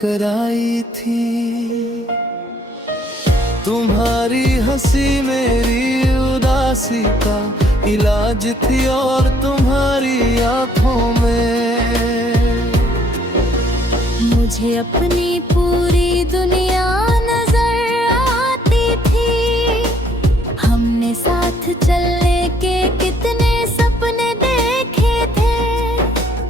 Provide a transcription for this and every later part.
कराई थी। तुम्हारी हंसी मेरी उदासी का इलाज थी और तुम्हारी आंखों में मुझे अपनी पूरी दुनिया नजर आती थी। हमने साथ चलने के कितने सपने देखे थे।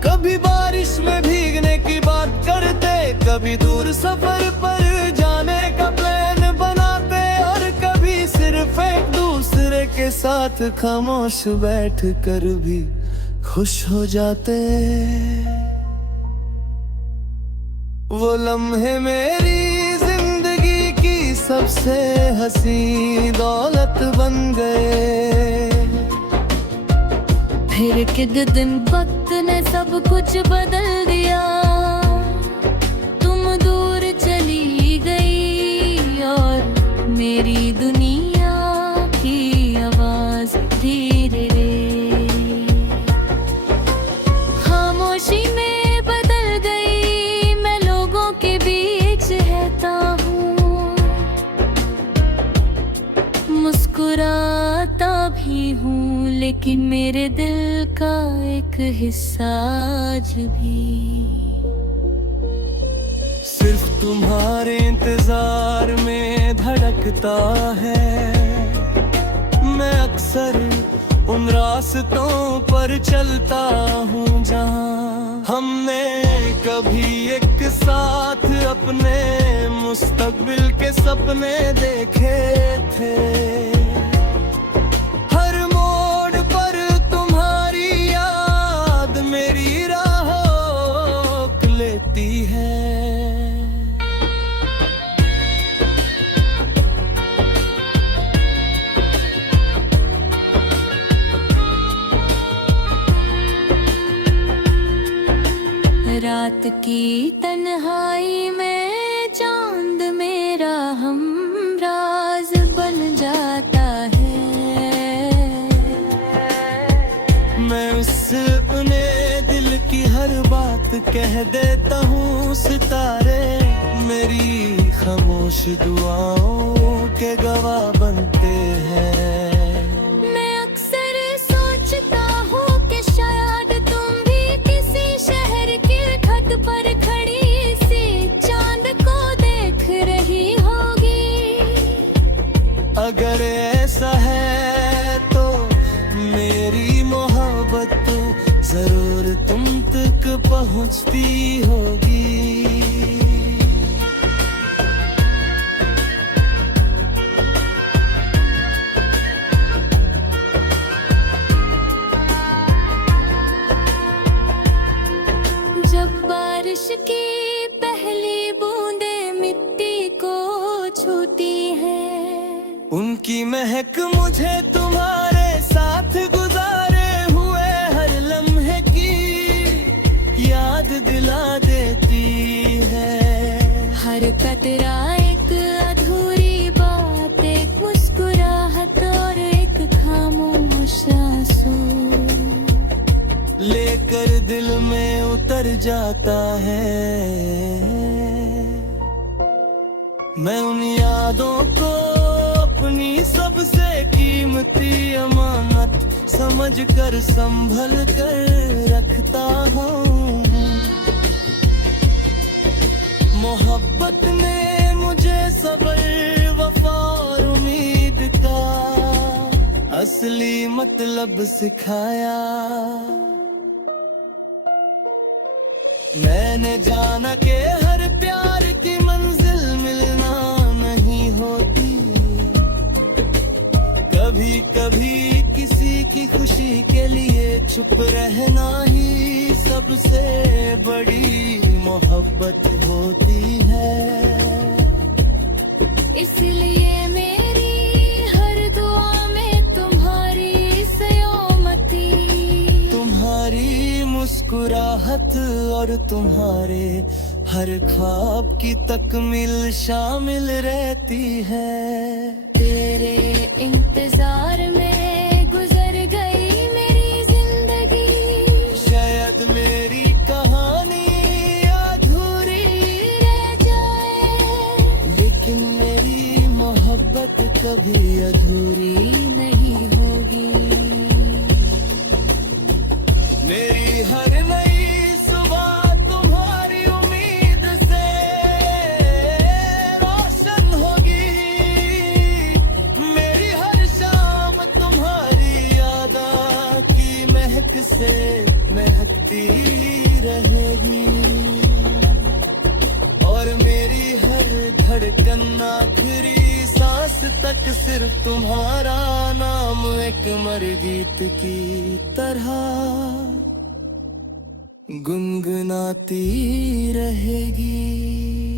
कभी बारिश में भीगने की बात करते, कभी दूर सफर पर जाने का प्लान बनाते, और कभी सिर्फ एक दूसरे के साथ खामोश बैठ कर भी खुश हो जाते। वो लम्हे मेरी जिंदगी की सबसे हसी दौलत बन गए। फिर एक दिन वक्त ने सब कुछ बदल दिया। तुम दूर चली गई और मेरी दुनिया की आवाज धीरे खामोशी में बदल गई। मैं लोगों के बीच रहता हूँ, मुस्कुराता भी हूँ, लेकिन मेरे दिल का एक हिस्सा आज भी सिर्फ तुम्हारे इंतजार में धड़कता है। मैं अक्सर उन रास्तों पर चलता हूँ जहाँ हमने कभी एक साथ अपने मुस्तकबिल के सपने देखे थे। हर मोड़ पर तुम्हारी याद मेरी राह रोक लेती है। रात की तन्हाई में चांद मेरा हमराज बन जाता है। मैं उसने दिल की हर बात कह देता हूँ। सितारे मेरी खामोश दुआओं के गवाह बनते हैं। मैं अक्सर सोचता हूँ कि शायद तुम भी किसी शहर की छत पर खड़ी सी चांद को देख रही होगी। अगर ऐसा है तो मेरी मोहब्बत जरूर तुम तक पहुँचती होगी। जब बारिश की पहली बूंदें मिट्टी को छूती हैं, उनकी महक मुझे तुम्हारे साथ गुजारे हुए हर लम्हे की याद दिला देती है। हर कतरा एक अधूरी बात, एक मुस्कुराहट और एक खामोश आंसू लेकर दिल में उतर जाता है। मैं उन यादों को अपनी सबसे कीमती अमानत समझकर संभल कर रखता हूँ। मोहब्बत ने मुझे सब्र वफा और उम्मीद का असली मतलब सिखाया। मैंने जाना कि हर प्यार की मंजिल मिलना नहीं होती। कभी कभी किसी की खुशी के लिए चुप रहना ही सबसे बड़ी मोहब्बत होती है। इसलिए मेरी हर दुआ में तुम्हारी सयोमती, तुम्हारी मुस्कुराहट और तुम्हारे हर ख्वाब की तकमील शामिल रहती है। तेरे इंतजार में गुजर गई मेरी जिंदगी। शायद मेरी कहानी अधूरी रह कभी अधूरी नहीं होगी। मेरी हर नई सुबह तुम्हारी उम्मीद से रोशन होगी। मेरी हर शाम तुम्हारी यादों की महक से महकती रहेगी। और मेरी हर धड़कन आखिरी सांस तक सिर्फ तुम्हारा नाम एक अमर गीत की तरह गुनगुनाती रहेगी।